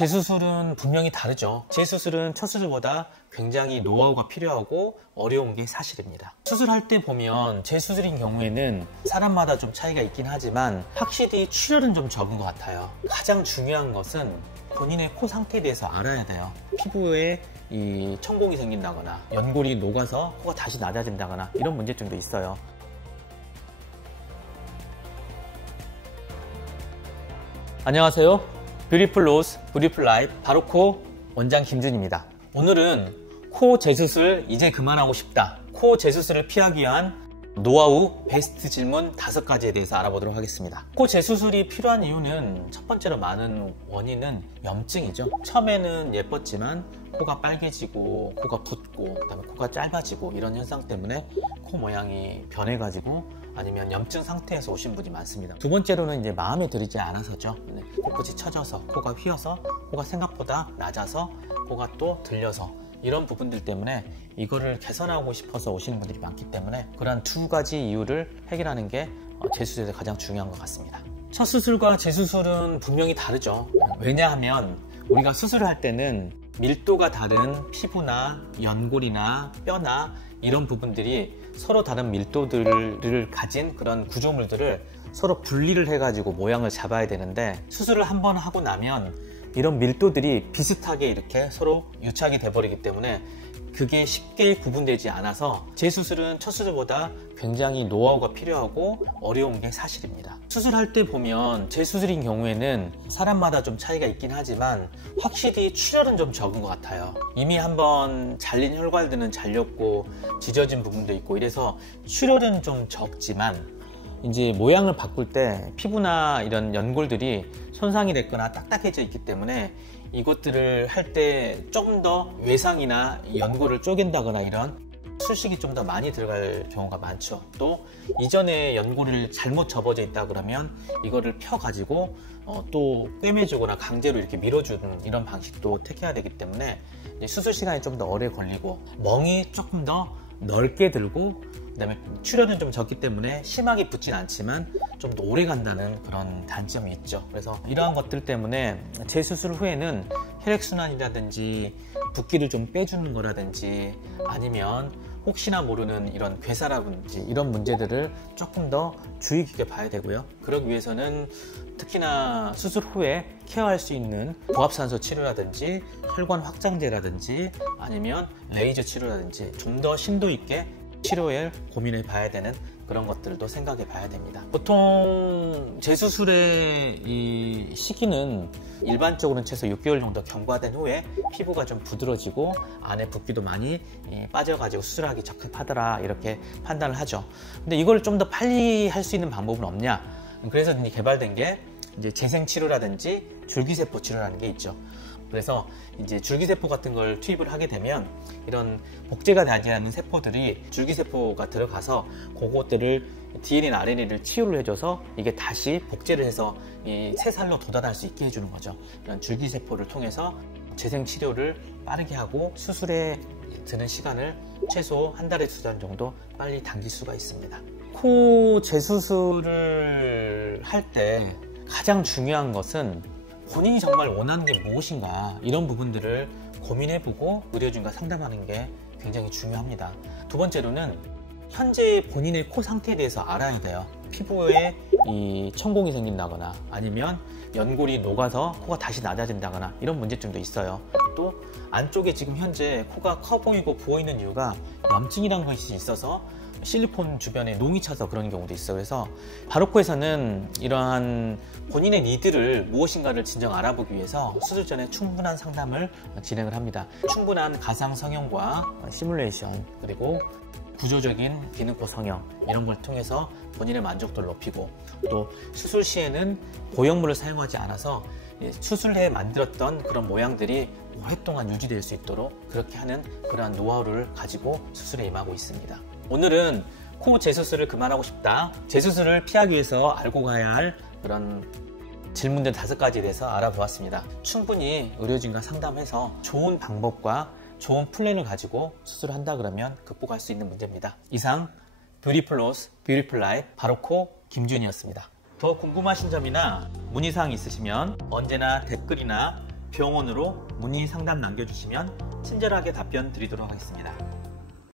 재수술은 분명히 다르죠. 재수술은 첫 수술보다 굉장히 노하우가 필요하고 어려운 게 사실입니다. 수술할 때 보면 재수술인 경우에는 사람마다 좀 차이가 있긴 하지만 확실히 출혈은 좀 적은 것 같아요. 가장 중요한 것은 본인의 코 상태에 대해서 알아야 돼요. 피부에 이 천공이 생긴다거나 연골이 녹아서 코가 다시 낮아진다거나 이런 문제점도 있어요. 안녕하세요. 뷰티풀 로스, 뷰티풀 라이프 바로코 원장 김준입니다. 오늘은 코 재수술 이제 그만하고 싶다. 코 재수술을 피하기 위한 노하우 베스트 질문 5가지에 대해서 알아보도록 하겠습니다. 코 재수술이 필요한 이유는 첫 번째로 많은 원인은 염증이죠. 처음에는 예뻤지만 코가 빨개지고 코가 붓고 그다음에 코가 짧아지고 이런 현상 때문에 코 모양이 변해가지고 아니면 염증 상태에서 오신 분이 많습니다. 두 번째로는 이제 마음에 들지 않아서죠. 코끝이 처져서 코가 휘어서 코가 생각보다 낮아서 코가 또 들려서 이런 부분들 때문에 이거를 개선하고 싶어서 오시는 분들이 많기 때문에 그런 2가지 이유를 해결하는 게 재수술에서 가장 중요한 것 같습니다. 첫 수술과 재수술은 분명히 다르죠. 왜냐하면 우리가 수술을 할 때는 밀도가 다른 피부나 연골이나 뼈나 이런 부분들이 서로 다른 밀도들을 가진 그런 구조물들을 서로 분리를 해가지고 모양을 잡아야 되는데 수술을 한번 하고 나면 이런 밀도들이 비슷하게 이렇게 서로 유착이 돼버리기 때문에 그게 쉽게 구분되지 않아서 재수술은 첫 수술보다 굉장히 노하우가 필요하고 어려운 게 사실입니다. 수술할 때 보면 재수술인 경우에는 사람마다 좀 차이가 있긴 하지만 확실히 출혈은 좀 적은 것 같아요. 이미 한번 잘린 혈관들은 잘렸고 찢어진 부분도 있고 이래서 출혈은 좀 적지만 이제 모양을 바꿀 때 피부나 이런 연골들이 손상이 됐거나 딱딱해져 있기 때문에 이것들을 할 때 조금 더 외상이나 연골을 쪼갠다거나 이런 술식이 좀 더 많이 들어갈 경우가 많죠. 또 이전에 연골을 잘못 접어져 있다 그러면 이거를 펴가지고 또 꿰매주거나 강제로 이렇게 밀어주는 이런 방식도 택해야 되기 때문에 수술 시간이 좀 더 오래 걸리고 멍이 조금 더 넓게 들고 그다음에 출혈은 좀 적기 때문에 심하게 붓진 않지만 좀 더 오래 간다는 그런 단점이 있죠. 그래서 이러한 것들 때문에 재수술 후에는 혈액순환이라든지 붓기를 좀 빼주는 거라든지 아니면 혹시나 모르는 이런 괴사라든지 이런 문제들을 조금 더 주의 깊게 봐야 되고요. 그러기 위해서는 특히나 수술 후에 케어할 수 있는 고압산소 치료라든지 혈관 확장제라든지 아니면 레이저 치료라든지 좀 더 심도 있게 치료에 고민해 봐야 되는 그런 것들도 생각해 봐야 됩니다. 보통 재수술의 이 시기는 일반적으로는 최소 6개월 정도 경과된 후에 피부가 좀 부드러지고 안에 붓기도 많이 빠져가지고 수술하기 적합하더라 이렇게 판단을 하죠. 근데 이걸 좀 더 빨리 할 수 있는 방법은 없냐? 그래서 이제 개발된 게 이제 재생치료라든지 줄기세포 치료라는 게 있죠. 그래서 이제 줄기세포 같은 걸 투입을 하게 되면 이런 복제가 되지 않는 세포들이 줄기세포가 들어가서 그것들을 DNA나 RNA를 치유를 해줘서 이게 다시 복제를 해서 이 새살로 돋아날 수 있게 해주는 거죠. 이런 줄기세포를 통해서 재생치료를 빠르게 하고 수술에 드는 시간을 최소 한 달에서 2달 정도 빨리 당길 수가 있습니다. 코 재수술을 할 때 가장 중요한 것은 본인이 정말 원하는 게 무엇인가 이런 부분들을 고민해보고 의료진과 상담하는 게 굉장히 중요합니다. 두 번째로는 현재 본인의 코 상태에 대해서 알아야 돼요. 피부에 이 천공이 생긴다거나 아니면 연골이 녹아서 코가 다시 낮아진다거나 이런 문제점도 있어요. 또 안쪽에 지금 현재 코가 커 보이고 부어 있는 이유가 염증이라는 것이 있어서 실리콘 주변에 농이 차서 그런 경우도 있어요. 그래서 바로코에서는 이러한 본인의 니드를 무엇인가를 진정 알아보기 위해서 수술 전에 충분한 상담을 진행을 합니다. 충분한 가상 성형과 시뮬레이션 그리고 구조적인 비능코 성형 이런 걸 통해서 본인의 만족도를 높이고 또 수술 시에는 고형물을 사용하지 않아서 수술 후에 만들었던 그런 모양들이 오랫동안 유지될 수 있도록 그렇게 하는 그러한 노하우를 가지고 수술에 임하고 있습니다. 오늘은 코 재수술을 그만하고 싶다. 재수술을 피하기 위해서 알고 가야 할 그런 질문들 5가지에 대해서 알아보았습니다. 충분히 의료진과 상담해서 좋은 방법과 좋은 플랜을 가지고 수술을 한다 그러면 극복할 수 있는 문제입니다. 이상 뷰티풀 로스, 뷰티풀 라이프 바로코 김준이었습니다. 더 궁금하신 점이나 문의사항이 있으시면 언제나 댓글이나 병원으로 문의 상담 남겨주시면 친절하게 답변 드리도록 하겠습니다.